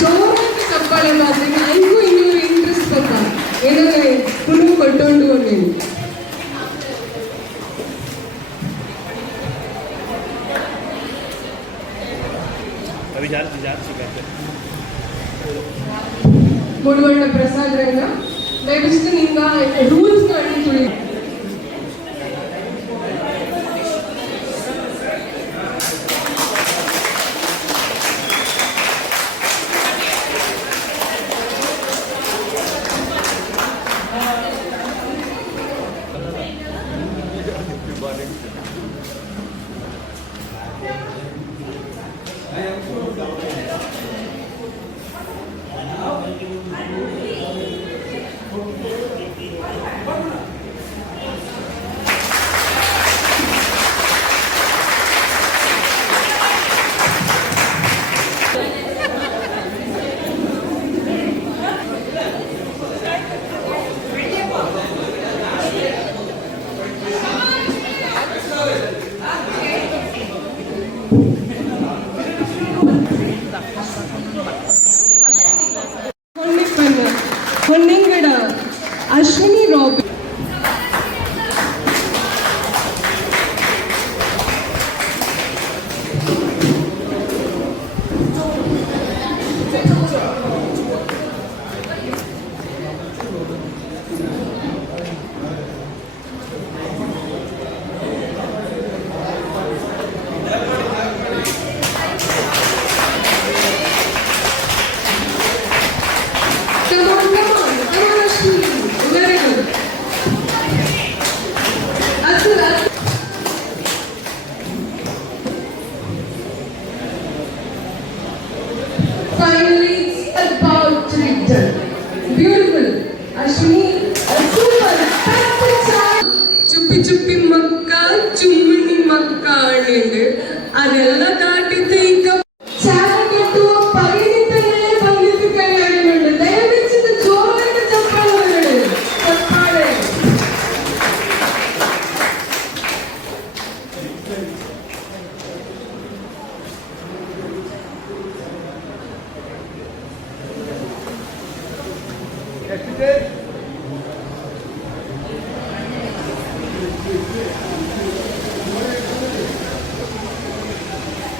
ಜೋರಾಗಿ ತಪ್ಪಾಳೆ ಆದರೆ ನನಗೂ ಇನ್ನೊಂದು ಇಂಟ್ರೆಸ್ಟ್ ಬರ್ತಾ ಏನಾದ್ರೆ ಪುನಃ ಕೊಟ್ಟೊಂಡು ಒಂದೇನು ಮುಡುವಣ್ಣ ಪ್ರಸಾದ್ರನ್ನ ದಯವಿಟ್ಟು ನಿಮ್ಮ ರೂಲ್ಸ್ನ ಅಡಿ ತುಳಿ mübarek. பொன்னின் விழா Ashwini Robin finally about to be done. Beautiful. Ashwini, a super perfect child. ചുപ്പി ചുപ്പി മക്ക ചുമ്മിണി മക്കാണുണ്ട് അതെല്ലാം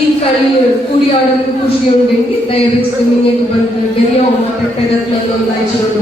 ಈ ಕಳಿಯರು ಕುಡಿಯಾಡಲು ಖುಷಿಯೊಂದಿಗೆ ದಯವಿಟ್ಟು ನಿಮಗೆ ಬಂದು ಗೆರೆಯ ಒಮ್ಮೆ ಪೆಟ್ಟದನ್ನ ನೋಂದಾಯಿಸಿಕೊಂಡು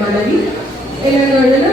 ಮನವಿ ಏನಂದ್ರೆ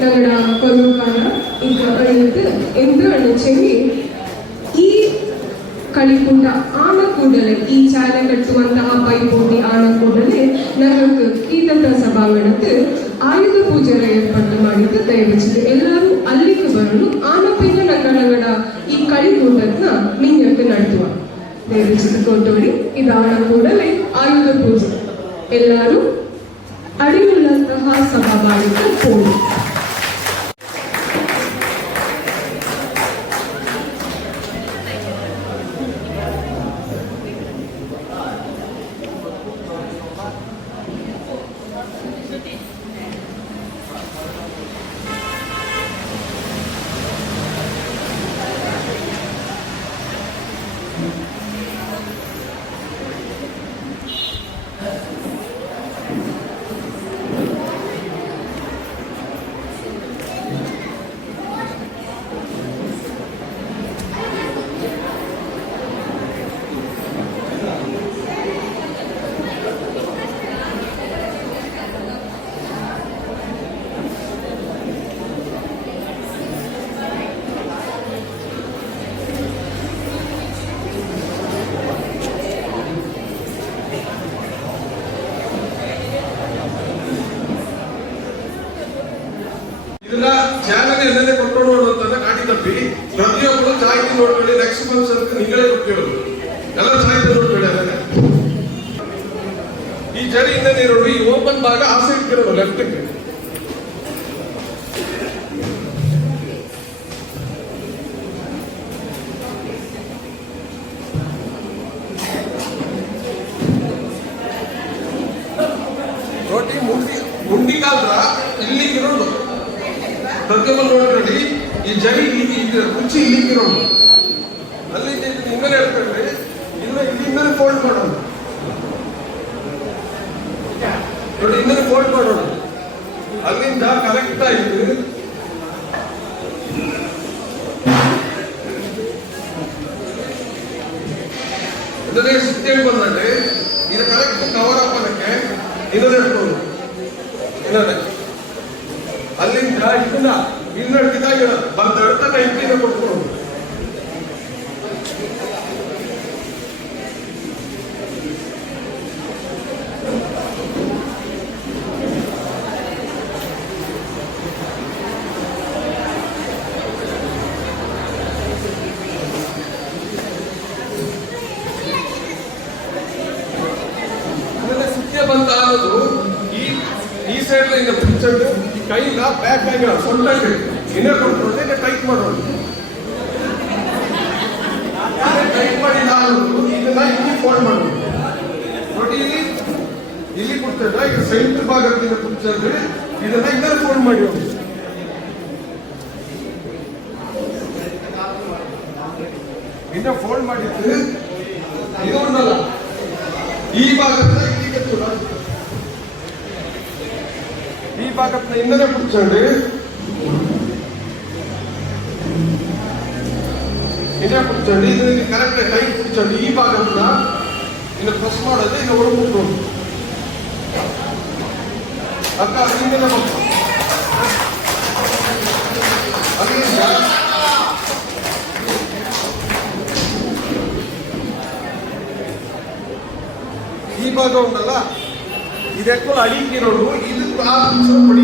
ನೋಡಿ ನಗಡ ಕೊರುಕಾಲ ಈಗ ಅಳಿತು ಎಂದು ಅಣಚೆಂಗಿ ಈ ಕಳಿಕುಂಡ ಆನ ಕೂಡಲೇ ಈ ಚಾಲೆ ಕಟ್ಟುವಂತಹ ಪೈಪೋಟಿ ಆನ ಕೂಡಲೇ ನಗರಕ್ಕೆ ಕೀತಟ ಸಭಾಂಗಣಕ್ಕೆ ಆಯುಧ ಪೂಜೆಯ ಏರ್ಪಾಡು ಮಾಡಿದ್ದು ದಯವಿಟ್ಟು ಎಲ್ಲರೂ ಅಲ್ಲಿಗೆ ಬರಲು ಆನಪಿನ ನಗರ ನಗಡ ಈ ಕಳಿಕೂಟದ್ನ ಮಿಂಗಕ್ಕೆ ನಡೆದುವ ದಯವಿಟ್ಟು ಕೊಟ್ಟೋಡಿ ಇದು ಆನ ಕೂಡಲೇ ಆಯುಧ ಪೂಜೆ ಎಲ್ಲರೂ ಅಡಿಯುಳ್ಳಂತಹ ಸಭಾಭಾಗಕ್ಕೆ ಹೋಗಿ ಸಾಹಿತ್ಯ ನೋಡ್ಬೇಡಿ ನೆಕ್ಸ್ಟ್ ಸರ್ ನಿಗದೇ ಕೊಟ್ಟಿರೋದು ಎಲ್ಲ ಸಾಹಿತ್ಯ ನೋಡ್ಬೇಡಿ ಅದನ್ನ ಈ ಜಡಿಯಿಂದ ನೀರು ಈ ಓಪನ್ ಭಾಗ ಆಸೆ ಇಟ್ಟಿರೋದು ಲೆಫ್ಟ್ ನೋಡಿ, ಮುಂಡಿ ಮುಂಡಿ ಕಾಲ್ರ ಇಲ್ಲಿಗಿರೋದು ಪ್ರತಿಯೊಂದು ನೋಡ್ಕೊಳ್ಳಿ. ಈ ಜರಿ ಈ ಕುರ್ಚಿ ಅಲ್ಲಿ ನಿಮ್ಮಲ್ಲಿ ಹೇಳ್ಕೊಂಡ್ರಿ ಇನ್ನ ಇಲ್ಲಿಂದಲೇ ಫೋಲ್ಡ್ ಮಾಡೋಣ ನೋಡಿ, ಇನ್ನೂ ಫೋಲ್ಡ್ ಮಾಡೋಣ ಅಲ್ಲಿಂದ ಕರೆಕ್ಟ್ ಆಯ್ತು ಇದನ್ನೇ ಸುತ್ತೇಳಿ ಬಂದಂತೆ ಇದು ಕರೆಕ್ಟ್ ಕವರ್ ಅಪ್ ಅದಕ್ಕೆ ಇನ್ನೊಂದು ಇಟ್ಕೊಂಡು ಇನ್ನೊಂದೇ. ಅಲ್ಲಿಂದ ಇದನ್ನ ಇನ್ನ ಈ ಸೈಡ್ ಇಂದ ಪಿಕ್ಚರ್ ಕೈಗ ಬ್ಯಾಕ್ ಆಗಿ ಸೊಂಟಕ್ಕೆ ಇನ್ನೇ ಕೊಟ್ಕೊಂಡು ಟೈಟ್ ಮಾಡೋದು ಟೈಟ್ ಮಾಡಿ ನಾನು ಇದನ್ನ ಇಲ್ಲಿ ಫೋಲ್ಡ್ ಮಾಡೋದು ನೋಡಿ ಇಲ್ಲಿ ಇಲ್ಲಿ ಕೊಡ್ತೇವೆ ಈಗ ಸೆಂಟರ್ ಭಾಗದಿಂದ ಪಿಕ್ಚರ್ ಇದನ್ನ ಇದನ್ನ ಫೋಲ್ಡ್ ಮಾಡಿ ಹೋಗಿ ಇನ್ನ ಫೋಲ್ಡ್ ಮಾಡಿದ್ದು ಇದು ಉಂಟಲ್ಲ ಈ ಭಾಗದ ಇಲ್ಲಿಗೆ ಕೂಡ ಈ ಭಾಗದ ಇನ್ನನೇ ಕೂತ್ಕೊಂಡು ಇನ್ನೇ ಕೂತ್ಕೊಂಡು ಇದನ್ನ ಕರೆಕ್ಟ್ ಕೈ ಕೂತ್ಕೊಂಡು ಈ ಭಾಗದ ಇನ್ನು ಪ್ರೆಸ್ ಮಾಡೋದು ಇನ್ನು ಒಳಗೆ ಕೂತ್ಕೊಂಡು ಅಕ್ಕ ಹಿಂದೆಲ್ಲ ಬಂತು ಅಲ್ಲಿಂದ ಈ ಭಾಗ ಉಂಟಲ್ಲ ಇದಕ್ಕೂ ಅಡಿಕಿರೋದು ಇದು ಆ ஆரம்பிச்சபடி